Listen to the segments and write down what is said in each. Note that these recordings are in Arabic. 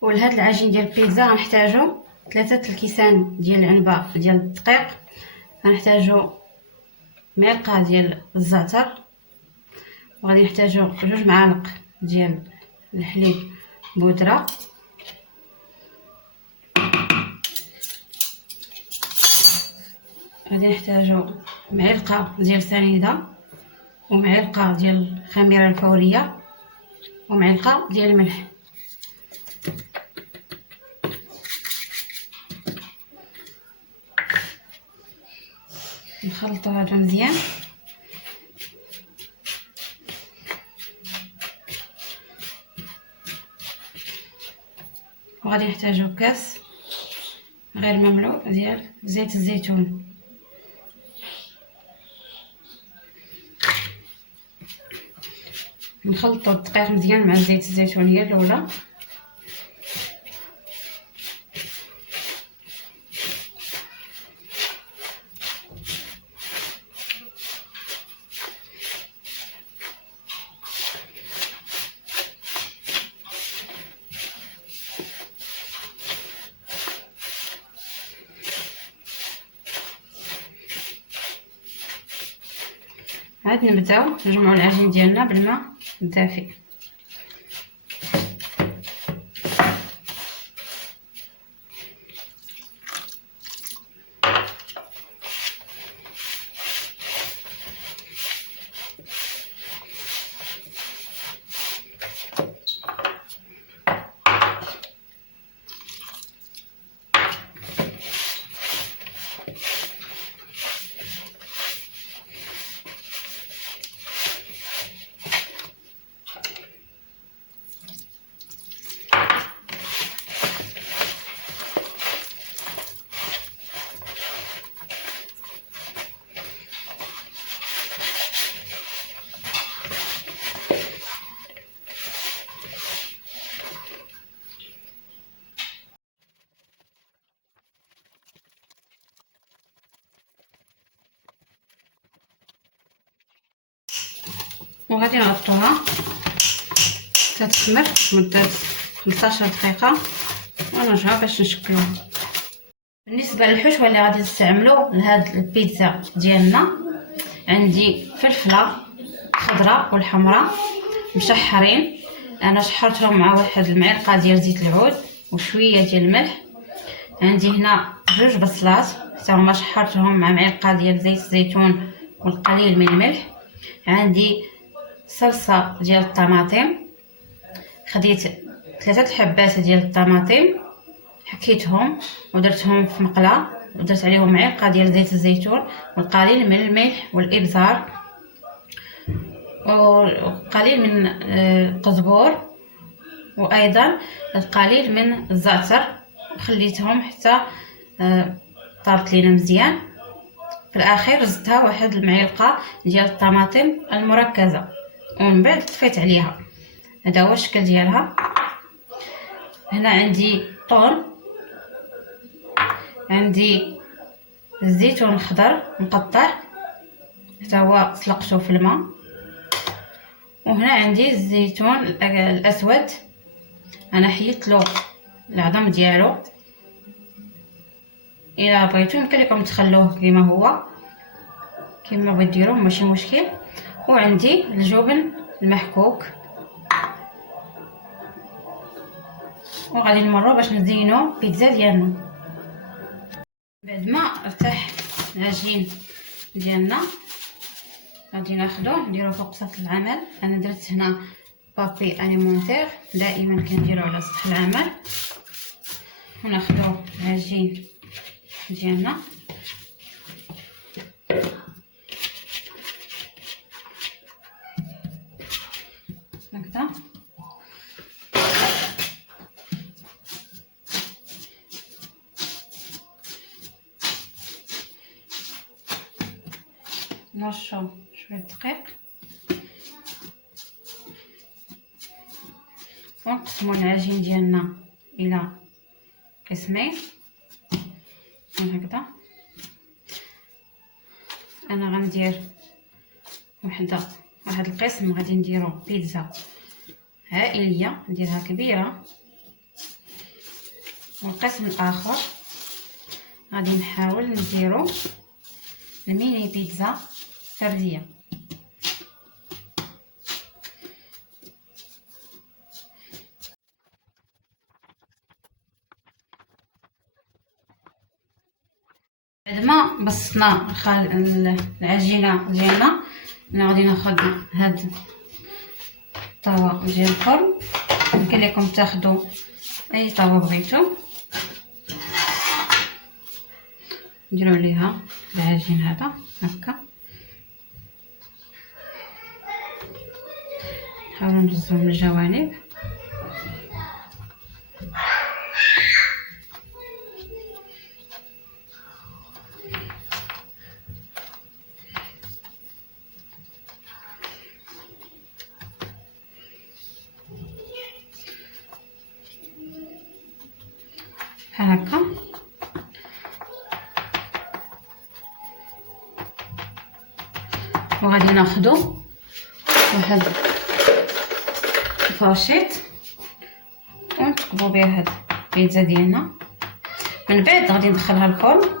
ولهاد العجين ديال البيتزا غنحتاجو 3 الكيسان ديال العنبه ديال الدقيق، غنحتاجو معلقه ديال الزعتر، وغادي نحتاجو 2 معالق ديال الحليب بودره، غادي نحتاجو معلقه ديال سنيده، ومعلقه ديال الخميره الفوريه، ومعلقه ديال الملح. نخلطو هذا مزيان. وغادي نحتاجو كاس غير مملوء ديال زيت الزيتون. نخلطو الدقيق مزيان مع زيت الزيتون هي الاولى. عاد نبداو نجمعوا العجين ديالنا بالماء الدافئ. وغادي نغطوها تتخمر مده 15 دقيقه ونرجعوا باش نشكلوها. بالنسبه للحشوه اللي غادي نستعملو لهاد البيتزا ديالنا، عندي فلفله خضراء والحمراء مشحرين، انا شحرتهم مع واحد المعلقه ديال زيت العود وشويه ديال الملح. عندي هنا 2 بصلات حتى هما شحرتهم مع معلقه ديال زيت الزيتون والقليل من الملح. عندي صلصه ديال الطماطم، خديت 3 حبات ديال الطماطم حكيتهم ودرتهم في مقله، ودرت عليهم معلقه ديال زيت الزيتون والقليل من الملح والابزار وقليل من القزبور، وايضا القليل من الزعتر، خليتهم حتى طابت لينا مزيان. في الاخير زدتها واحد المعلقه ديال الطماطم المركزه، ومن بعد طفيت عليها. هذا هو الشكل ديالها. هنا عندي طون، عندي الزيتون الخضر مقطع حتى هو سلقته في الماء، وهنا عندي الزيتون الاسود انا حيدت له العظم ديالو. الا بغيتو يمكن لكم تخلوه كما هو كما بغيت ديروه ماشي مشكل. وعندي الجبن المحكوك، وغادي نمروا باش نزينوا البيتزا ديالنا. بعد ما ارتاح العجين ديالنا غادي ناخذوه نديروه فوق سطح العمل. انا درت هنا بابي اليمونتير، دائما كنديرو على سطح العمل. وناخذوا العجين ديالنا هكذا، نرشو شويه دقيق ونقسمو العجين ديالنا الى قسمين هكذا. انا غندير واحد القسم غادي نديرو بيتزا عائليه، نديرها كبيره والقسم الاخر غادي نحاول نديرو الميني بيتزا فرديه. بعد ما بسطنا العجينه ديالنا، انا غادي ناخذ هاد الطاوه ديال الفرن. يمكن لكم تاخذوا اي طاوه بغيتو، نديرو عليها العجين هذا هكا، نحاولوا نهزوه من الجوانب. بحال هكا. وغادي ناخدو واحد الفرشيط ونثقبو بها هاد البيتزا ديالنا. من بعد غادي ندخلها الفرن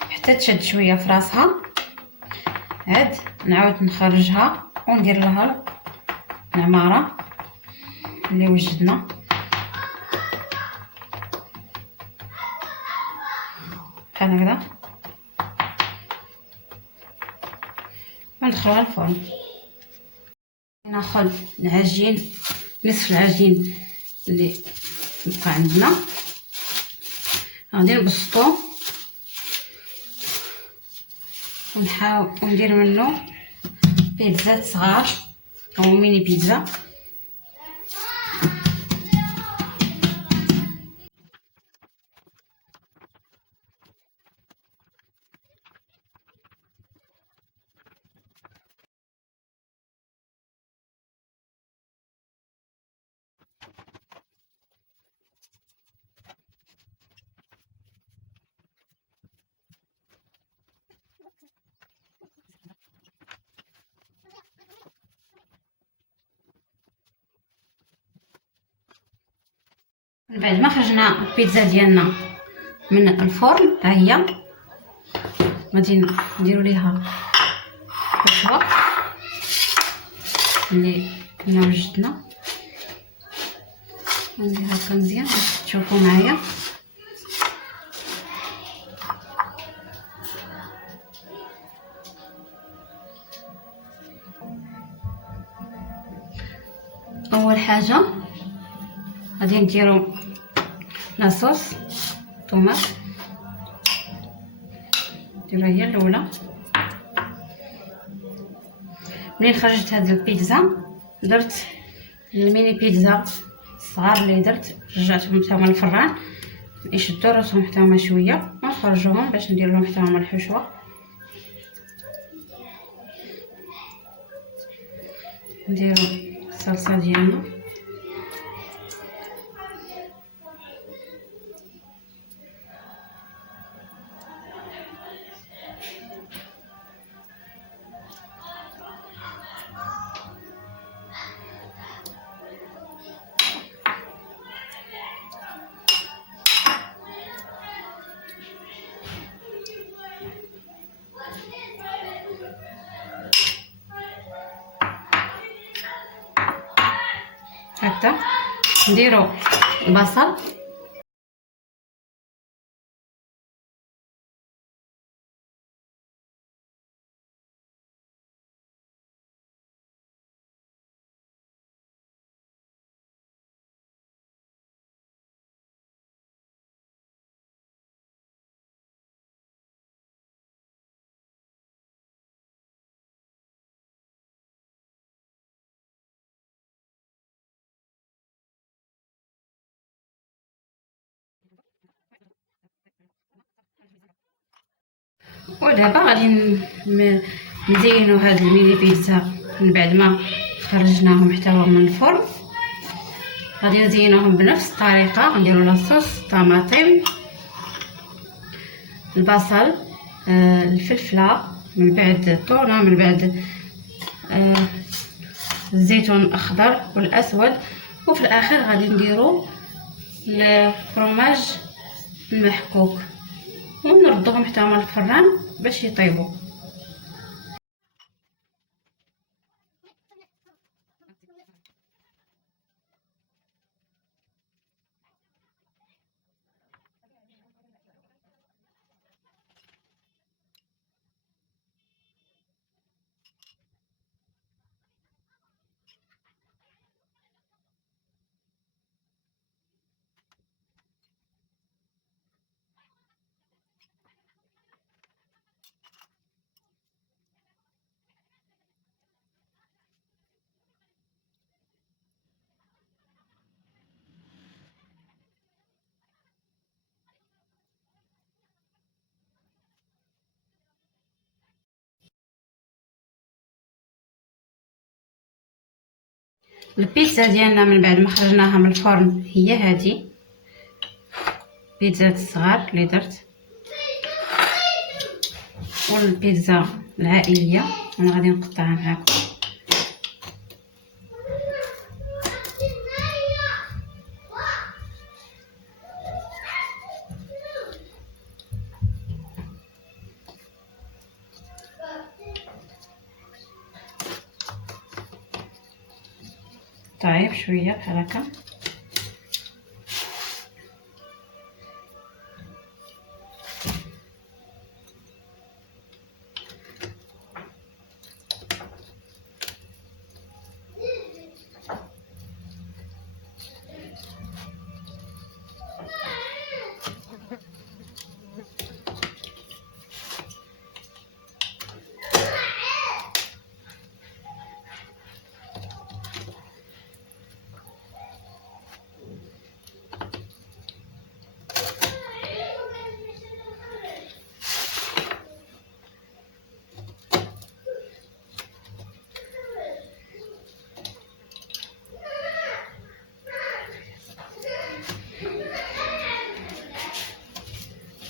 حتى تشد شويه في راسها، عاد نعاود نخرجها وندير لها العماره اللي وجدنا. بحال هكذا وندخلها الفرن. ناخذ العجين، نصف العجين اللي بقى عندنا، غادي نبسطو ونحاول ندير منه بيتزات صغار او ميني بيتزا. من بعد ما خرجنا البيتزا ديالنا من الفرن، ها هي غادي نديرو ليها الحشوه اللي كنا وجدنا. ندير هكا مزيان باش تشوفوا معايا. اول حاجه غادي نديرو لاصوص طوماط، نديرها هي الاولى. ملي خرجت هاد البيتزا درت الميني بيتزا الصغار اللي درت، رجعتهم حتى هما للفران يشدوا راسهم حتى هما شويه ونخرجوهم باش ندير لهم حتى هما الحشوه. نديرو الصلصه ديالنا، هكذا نديرو البصل ودابا غادي نزينو هاد الميني بيتزا. من بعد ما خرجناهم حتى هما من الفرن غادي نزينوهم بنفس الطريقه. غنديرو لاصوص الطماطم، البصل، الفلفله، من بعد الثومه، من بعد الزيتون الاخضر والاسود، وفي الاخر غادي نديرو الفرماج المحكوك ونردهم حتى هما الفران باش يطيبوا. البيتزا ديالنا من بعد ما خرجناها من الفرن هي هذه بيتزا الصغار اللي درت، والبيتزا العائليه انا غادي نقطعها معكم. طيب شويه بحال هكا.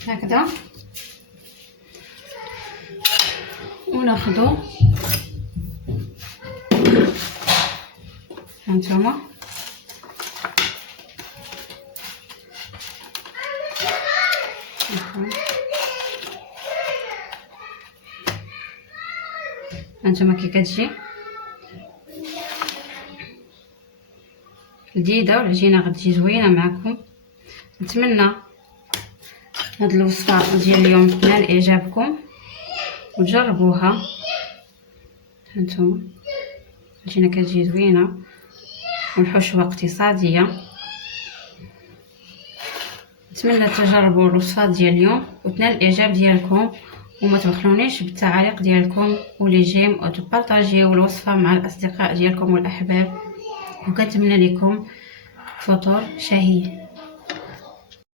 هكذا وناخذو هانتوما هانتوما كي كتجي لذيذه والعجينه غتجي زوينه معكم. نتمنى هاد الوصفه ديال اليوم تنال اعجابكم وتجربوها. هانتوما العجينه كتجي زوينه والحشوه اقتصاديه. نتمنى تجربوا الوصفات ديال اليوم وتنال الاعجاب ديالكم، وما تبخلونيش بالتعاليق ديالكم ولي جيم وتبارطاجيو الوصفه مع الاصدقاء ديالكم والاحباب، وكنتمنى لكم فطور شهي.